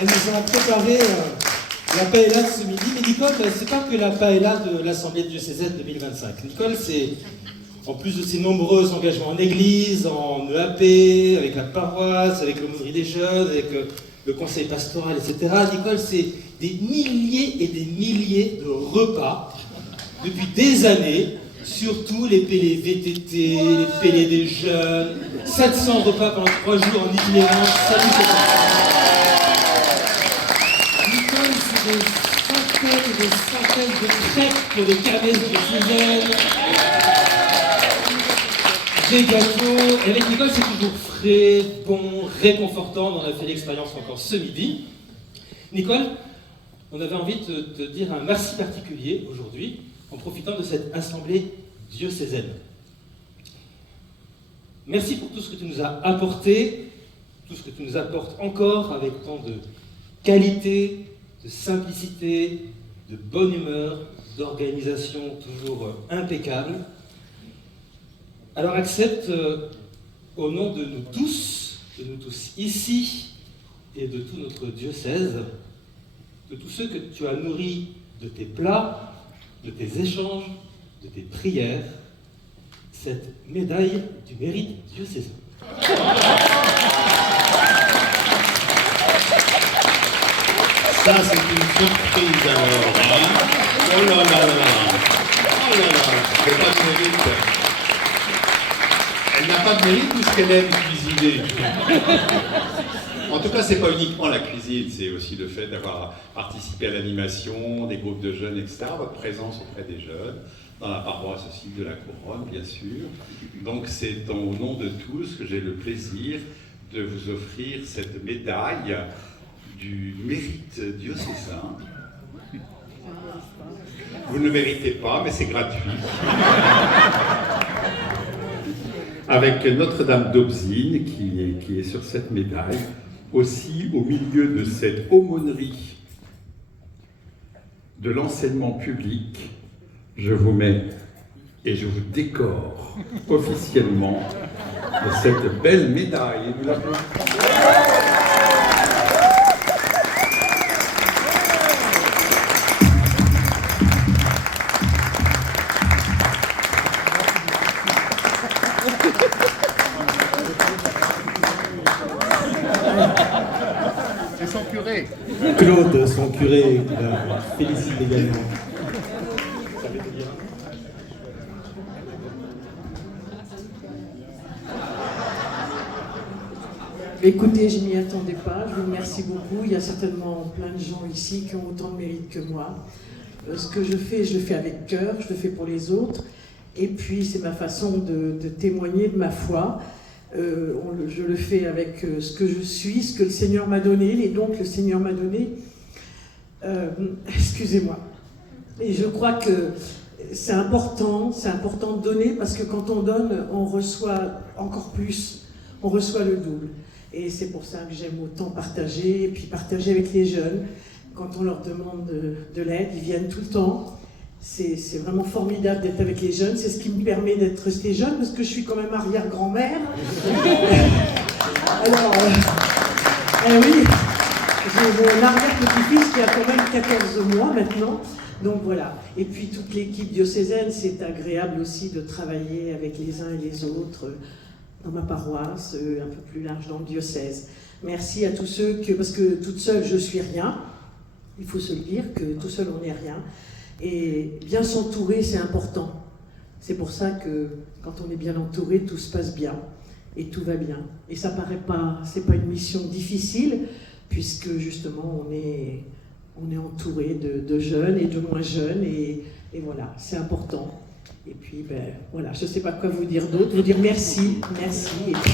elle nous a préparé la paella de ce midi. Mais Nicole, c'est pas que la paella de l'Assemblée diocésaine 2025. Nicole, c'est, en plus de ses nombreux engagements en église, en EAP, avec la paroisse, avec l'aumônerie des jeunes, avec le conseil pastoral, etc. Nicole, c'est des milliers et des milliers de repas depuis des années, surtout les pélés VTT, les pélés des jeunes, 700 repas pendant 3 jours en itinérance. Salut, Nicole, c'est des centaines de crêpes pour des kermesses diocésaines, des gâteaux. Et avec Nicole, c'est toujours frais, bon, réconfortant. On en a fait l'expérience encore ce midi. Nicole, on avait envie de te dire un merci particulier aujourd'hui, en profitant de cette assemblée diocésaine. Merci pour tout ce que tu nous as apporté, tout ce que tu nous apportes encore avec tant de qualité, de simplicité, de bonne humeur, d'organisation toujours impeccable. Alors accepte, au nom de nous tous ici et de tout notre diocèse, de tous ceux que tu as nourris de tes plats, de tes échanges, de tes prières, cette médaille du mérite diocésain. Ça, c'est une surprise alors. Hein. Oh là là là là. Oh là là. Elle n'a pas de mérite. Elle n'a pas de mérite puisqu'elle aime cuisiner. En tout cas, c'est pas uniquement la cuisine, c'est aussi le fait d'avoir participé à l'animation, des groupes de jeunes, etc. Votre présence auprès des jeunes, dans la paroisse aussi de la Couronne, bien sûr. Donc c'est au nom de tous que j'ai le plaisir de vous offrir cette médaille du mérite diocésain. Vous ne le méritez pas, mais c'est gratuit. Avec Notre-Dame d'Aubzine qui est sur cette médaille. Aussi, au milieu de cette aumônerie de l'enseignement public, je vous mets et je vous décore officiellement de cette belle médaille. Nous l'applaudissons. C'est son curé. Claude, son curé, qui la félicite également. Écoutez, je m'y attendais pas, je vous remercie beaucoup. Il y a certainement plein de gens ici qui ont autant de mérite que moi. Ce que je le fais avec cœur, je le fais pour les autres. Et puis, c'est ma façon de témoigner de ma foi. Je le fais avec ce que je suis, ce que le Seigneur m'a donné, les dons que le Seigneur m'a donnés. Excusez-moi. Et je crois que c'est important de donner, parce que quand on donne, on reçoit encore plus, on reçoit le double. Et c'est pour ça que j'aime autant partager, et puis partager avec les jeunes. Quand on leur demande de l'aide, ils viennent tout le temps. C'est vraiment formidable d'être avec les jeunes. C'est ce qui me permet d'être restée jeune, parce que je suis quand même arrière-grand-mère. Alors, oui, j'ai mon arrière-petit-fils qui a quand même 14 mois maintenant. Donc voilà. Et puis toute l'équipe diocésaine, c'est agréable aussi de travailler avec les uns et les autres dans ma paroisse, un peu plus large dans le diocèse. Merci à tous ceux parce que toute seule, je suis rien. Il faut se le dire, que tout seul, on n'est rien. Et bien s'entourer, c'est important. C'est pour ça que quand on est bien entouré, tout se passe bien et tout va bien. Et ça paraît pas, c'est pas une mission difficile, puisque justement on est entouré de jeunes et de moins jeunes, et voilà, c'est important. Et puis voilà, je sais pas quoi vous dire d'autre, vous dire merci, et puis